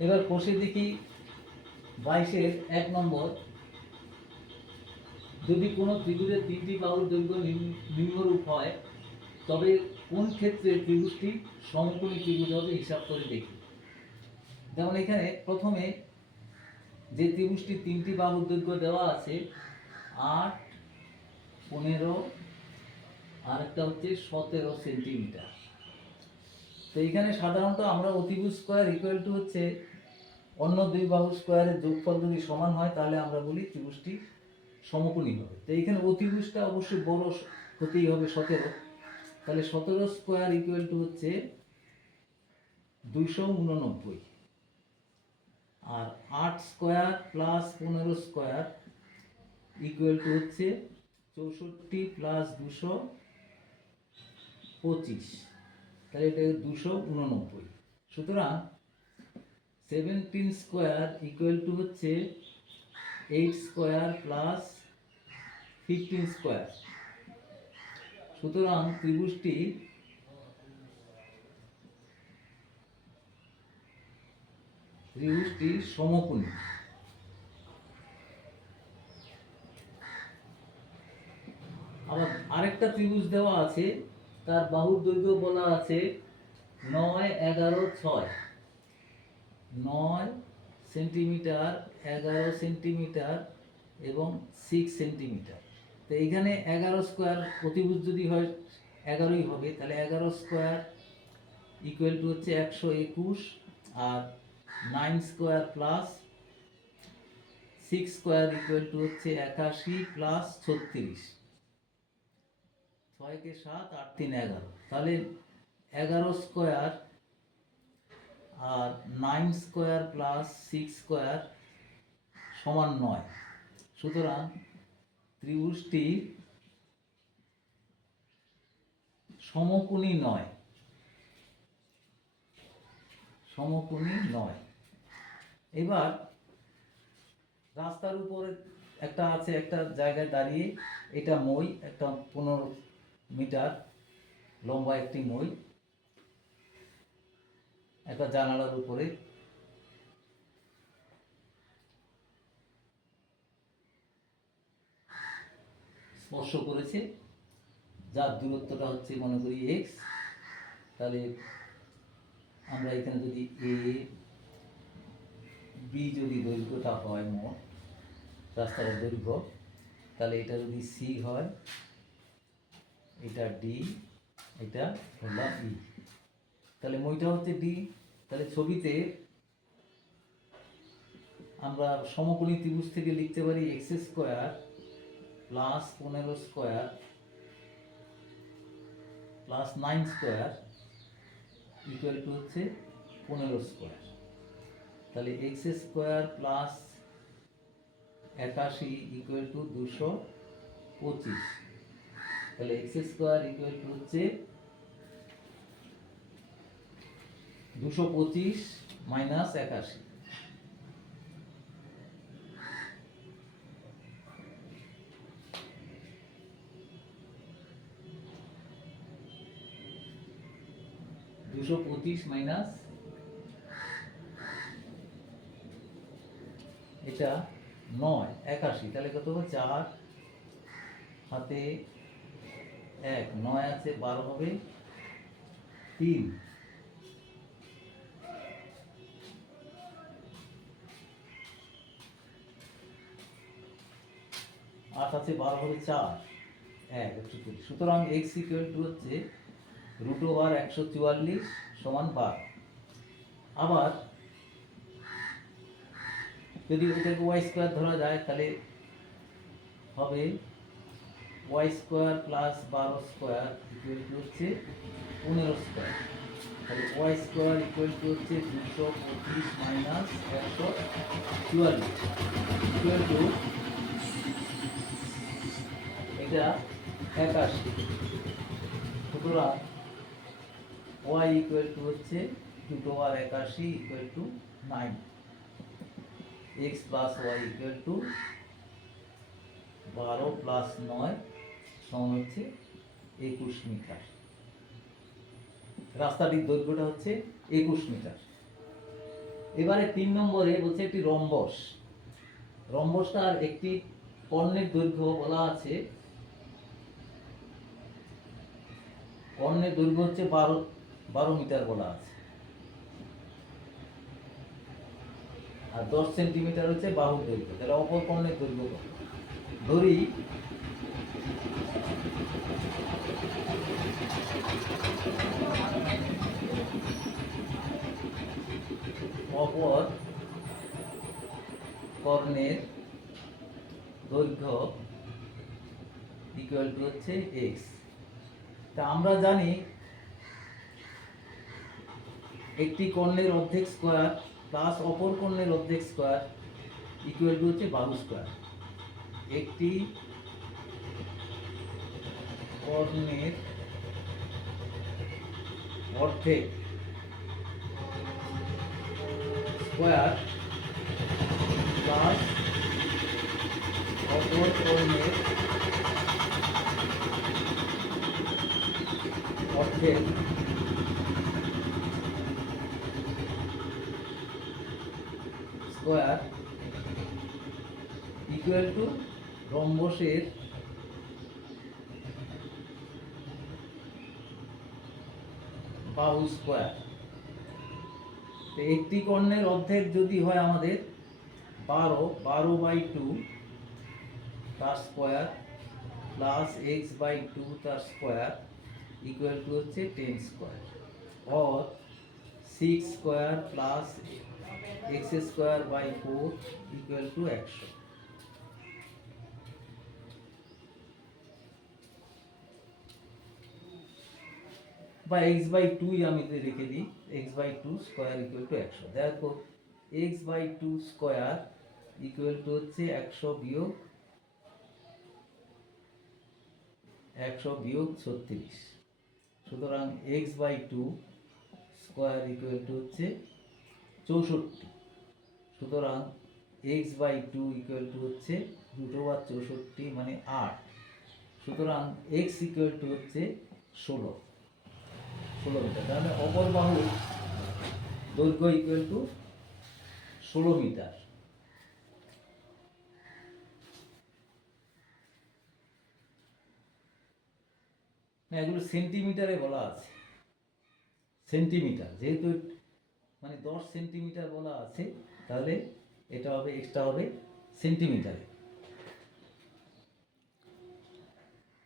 এবার কষে দেখি বাইশের এক নম্বর। যদি কোনো ত্রিভুজের তিনটি বাহুর দৈর্ঘ্য নিম্ন- নিম্নরূপ হয়, তবে কোন ক্ষেত্রে ত্রিভুজটি সমকোণী ত্রিভুজ হবে হিসাব করে দেখি। যেমন এখানে প্রথমে যে ত্রিভুজটি তিনটি বাহুর দৈর্ঘ্য দেওয়া আছে, আট, পনেরো আর একটা হচ্ছে সতেরো সেন্টিমিটার। তো এখানে সাধারণত আমরা অতিভুজ স্কোয়ার ইকুয়াল টু হচ্ছে অন্য দুই বাহু স্কোয়ারের যোগফল যদি সমান হয়, তাহলে আমরা বলি ত্রিভুজটি সমকোণী হবে। তো এইখানে অতিভুজটা অবশ্যই বড় হতেই হবে সতেরো। তাহলে সতেরো স্কোয়ার ইকুয়াল টু হচ্ছে দুইশো উননব্বই। আর আট স্কোয়ার প্লাস পনেরো স্কোয়ার ইকুয়াল টু হচ্ছে চৌষট্টি প্লাস দুশো পঁচিশ। তাহলে এটা দুশো উননব্বই। সুতরাং সেভেন্টিন স্কোয়ার ইকুয়াল টু হচ্ছে eight square plus fifteen square সুতরাং ত্রিভুজটি ত্রিভুজটি সমকোণী। আবার আরেকটা ত্রিভুজ দেওয়া আছে তার বাহুর দৈর্ঘ্য বলা আছে নয় এগারো ছয়। নয় সেন্টিমিটার, এগারো সেন্টিমিটার এবং সিক্স সেন্টিমিটার। তো এইখানে এগারো স্কোয়ার প্রতিভুজ যদি হয়, এগারোই হবে, তাহলে এগারো স্কোয়ার ইকুয়াল টু হচ্ছে একশো একুশ আর nine square plus six square equal to হচ্ছে একাশি প্লাস ছত্রিশ। ছয়কে সাত, আট তিন, এগারো। তাহলে এগারো স্কোয়ার আর nine square plus six square সমান নয়। সুতরাং ত্রিভুজটি সমকোণী নয়। সমকোণী নয়। এবার রাস্তার উপরে একটা আছে, একটা জায়গায় দাঁড়িয়ে এটা মই, একটা পনেরো মিটার, লম্বা একটি মই একটা জানালার উপরে। স্পর্শ করেছে। যার দূরত্বটা হচ্ছে মনে করি এক্স তাহলে আমরা এখানে যদি এ বি যদি দৈর্ঘ্যটা হয় মোট, রাস্তার দৈর্ঘ্য, তাহলে এটা যদি সি হয় এটা ডি এটা হলো ই তাহলে মইটা হচ্ছে ডি তাহলে ছবিতে আমরা সমকোণী ত্রিভুজ থেকে লিখতে পারি এক্স স্কোয়ার প্লাস পনেরো square plus nine square equal to হচ্ছে পনেরো স্কোয়ার। তাহলে এক্স স্কোয়ার প্লাস একাশি ইকুয়াল টু দুশো পঁচিশ। তাহলে এক্স স্কোয়ার ইকুয়াল টু হচ্ছে দুশো পঁচিশ মাইনাস একাশি। দুশো পঁচিশ মাইনাস এটা নয়, একাশি। তাহলে কত চার হাতে এক, নয় আছে, বারো হবে। তিন। আট আছে, বারো হবে, চার। এক, একশো কুড়ি। সুতরাং এক্স ইকুয়াল টু হচ্ছে রুট ওভার একশো চুয়াল্লিশ সমান বার। আবার যদি এটাকে ওয়াই স্কোয়ার ধরা যায়, তাহলে হবে ওয়াই স্কোয়ার প্লাস বারো স্কোয়ার ইকুয়াল টু হচ্ছে পনেরো স্কোয়ার তাহলে ওয়াই স্কোয়ার ইকুয়াল টু হচ্ছে দুশো পঁচিশ মাইনাস একশো চুয়াল্লিশ। ইকুয়াল টু এটা একাশি। সুতরাং ওয়াই ইকুয়াল টু হচ্ছে দুটো আর একাশি equal to nine X plus Y equal to বারো প্লাস নয় সমান হচ্ছে একুশ মিটার। রাস্তাটির দৈর্ঘ্যটা হচ্ছে একুশ মিটার। এবারে তিন নম্বরে বলছে একটি রম্বস। রম্বসটার একটি কর্ণের দৈর্ঘ্য বলা আছে। কর্ণের দৈর্ঘ্য হচ্ছে বারো বারো মিটার বলা আছে। আর দশ সেন্টিমিটার হচ্ছে বাহুর দৈর্ঘ্য। তাহলে অপর কর্ণের দৈর্ঘ্য ধরি অপর কর্ণের দৈর্ঘ্য ইকুয়াল টু হচ্ছে এক্স তা আমরা জানি একটি কর্ণের অর্ধেক স্কোয়ার প্লাস অপর কর্ণের অর্ধেক স্কোয়ার ইকুয়াল টু হচ্ছে বাহু স্কোয়ার একটি কর্ণের অর্ধেক স্কোয়ার প্লাস অপর কর্ণের অর্ধেক স্কোয়ার ইকুয়াল টু রম্বসের বাহু স্কোয়ার একটি কর্ণের অর্ধেক যদি হয় আমাদের বারো বারো বাই টু তার square plus X by two তার স্কোয়ার ইকুয়াল টু হচ্ছে ten square or six square plus X square by four equal to একশো। বা এক্স বাই টুই আমি রেখে দিই X by two square equal to একশো। দেখো X by two square equal to হচ্ছে একশো বিয়োগ একশো বিয়োগ ছত্রিশ। সুতরাং X by two square equal to হচ্ছে চৌষট্টি। সুতরাং X by two equal to হচ্ছে দুটো বার চৌষট্টি মানে আট। সুতরাং এক্স ইকুয়াল টু হচ্ছে ষোলো। ষোলো মিটার, তাহলে অপর বাহু দৈর্ঘ্য ইকুয়াল টু ষোলো মিটার। না, এগুলো সেন্টিমিটারে বলা আছে। সেন্টিমিটার যেহেতু মানে দশ সেন্টিমিটার বলা আছে, তাহলে এটা হবে এক্সট্রা হবে সেন্টিমিটারে